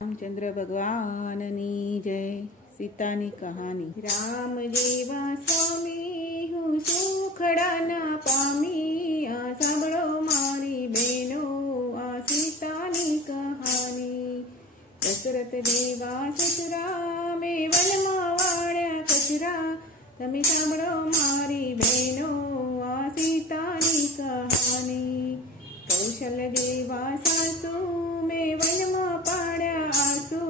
रामचंद्र भगवाननी जय। सीतानी कहानी। राम जेवा स्वामी હું સુખડા ના પામી, આ સાંભળો મારી બહેનો આ સીતાની કહાની। દશરથ જેવા સસરા મેં વનમાં વાળ્યા કચરા, તમે સાંભળો મારી બહેનો આ સીતાની કહાની। કૌશલ જેવા સાસુ મેં વનમાં પાડ્યા આસુ,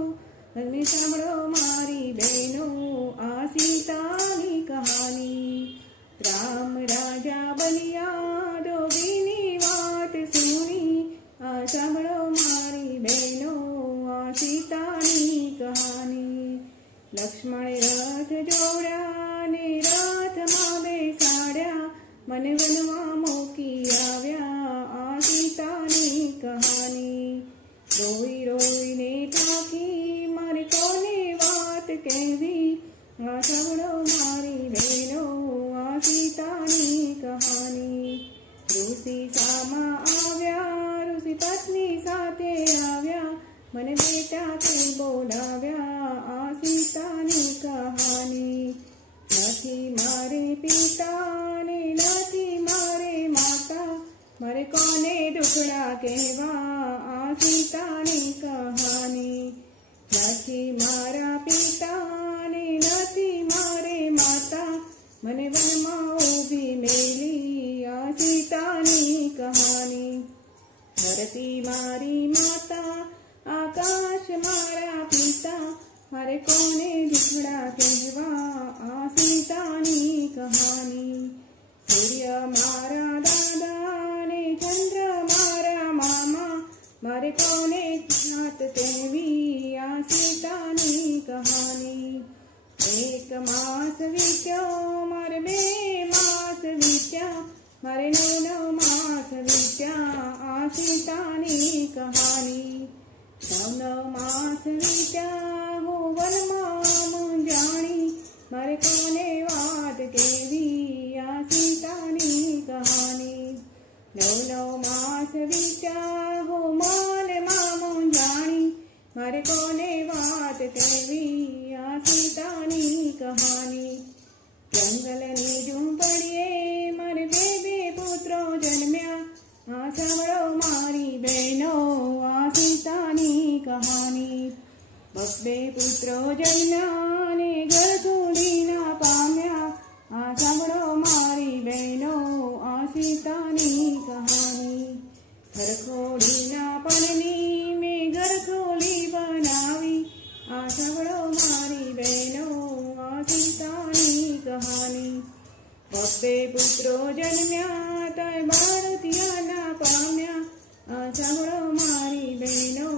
તમે સાંભળો મારી બહેનો આ સીતાની કહાની। રામ રાજા બન્યા જોગીની વાત સુણી, આ સાંભળો મારી બહેનો આ સીતાની કહાની। લક્ષ્મણ રથ જોડ્યા ને રથમાં બેસાડ્યા, મને વનમાં મૂકી આવ્યા આ સીતાની કહાની। રોઈ રોઈને થાકી મારે કોને વાત કહેવી, આ સાંભળો મારી બહેનો આ સીતાની કહાની। ઋષિ સામા આવ્યા, ઋષિ પત્ની સાથે આવ્યા, મને બેટા તે બોલાવ્યા આ સીતાની કહાની। નથી મારે પિતા ને નથી મારે માતા, મારે કોને દુખડા કહેવા આ સીતાની કહાની। નથી મારા પિતા ને નથી મારે માતા, મને વનમાં ઊભી મેલી આ સીતાની કહાની। ધરતી મારી માતા, આકાશ મારા પિતા, મારે કોને દુખડા કહેવા આ સીતાની કહાની। સૂર્ય મારા દાદા ને ચંદ્ર મારા મામા, મારે કોને જાત કહેવી આ સીતાની કહાની। એક માસ વીત્યો મારે 2 માસ વીત્યા, મારે 9 માસ વીત્યા આ સીતાની કહાની। 9 માસ વીત્યા હું વનમાં મૂંઝાણી, મારે કોને વાત કહેવી આ સીતાની કહાની। 9 માસ વીત્યા હું મનમાં મૂંઝાણી, મારે કોને વાત કહેવી આ સીતાની કહાની। જંગલની ઝૂંપડીએ મારે 2 પુત્રો જન્મ્યા, આ સાંભળો મારી બહેનો આ સીતાની કહાની। 2 પુત્રો જન્મ્યા ને ગળગુડી ના પામ્યા, આ સાંભળો મારી બહેનો આ સીતાની કહાની। ઘરખોડીના પનની મેં ઘરખોડી બનાવી, આ સાંભળો મારી બહેનો આ સીતાની કહાની। 2 પુત્રો જન્મ્યા તોય બાળતિયા ના પામ્યા, આ સાંભળો મારી બહેનો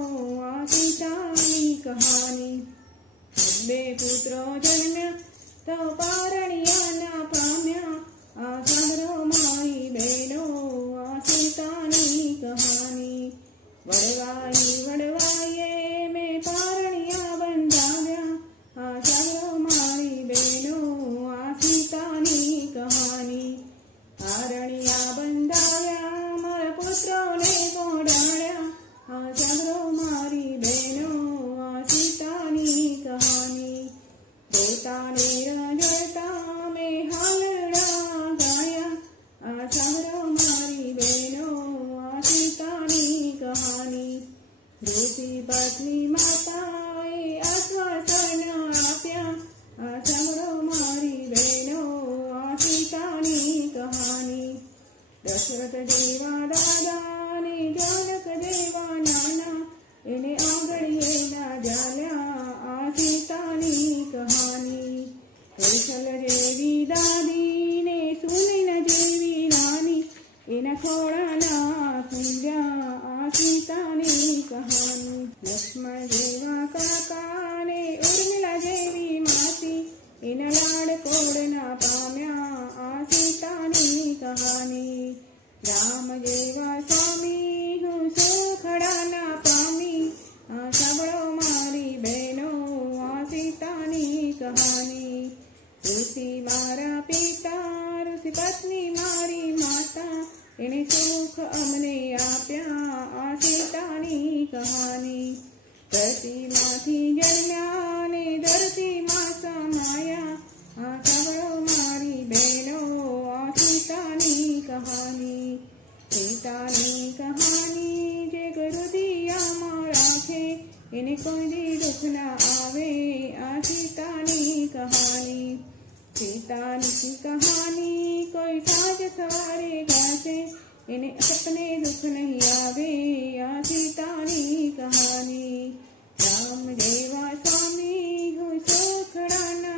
આ સીતાની કહાની। 2 પુત્રો જન્મ્યા તો પારણિયા ના પામ્યા, આ સાંભળો મારી બહેનો આ સીતાની કહાની। વડવાઈએ મેં પારણિયા બંધાવ્યા, આ સાંભળો મારી બહેનો આ સીતાની કહાની। પારણિયા બંધાવ્યા મારા પુત્રોને ગોડાડ્યા, આ સાંભળો મારી બહેનો આ સીતાની કહાની। પોતાને રજળતા મેં હાલડા ગાયા, આ સાંભળો મારી બહેનો આ સીતાની કહાની। ઋષિ પત્ની માતાએ આશ્વાસન આપ્યા, આ સાંભળો મારી બહેનો આ સીતાની કહાની। દશરથ જેવા દાદા ને જનક જેવા નાના, એને આંગળીએ ના જાલ્યા આ સીતાની કહાની। કૌશલ જેવી દાદી ને સુનિલ જેવી નાની, એના ખોળા ના પૂંજ્યા આ સીતાની કહાની। લક્ષ્મણ જેવા કાકા ને ઉર્મિલા જેવી માસી, એના લાડ કોડ ના પામ્યા આ સીતાની કહાની। રામ જેવા સ્વામી હું સુખડા ના પામી, આ સાંભળો મારી બહેનો આ સીતાની કહાની। ઋષિ મારા પિતા, ઋષિ પત્ની મારી માતા, એને સુખ અમને આપ્યા આ સીતાની કહાની। ધરતીમાંથી જન્મ્યા ને ધરતીમાં સમાયા. આ સાંભળો મારી બહેનો આ સીતાની કહાની. સીતાની કહાની જે હૃદયમાં રાખે એને કોઈ દી દુઃખ ના આવે. આ સીતાની કહાની. સીતાની કહાની કોઈ સાંજ સવારે ગાશે એને સપને દુઃખ નહીં આવે. આ સીતાની કહાની. રામ જેવા સ્વામી હું સોખડાના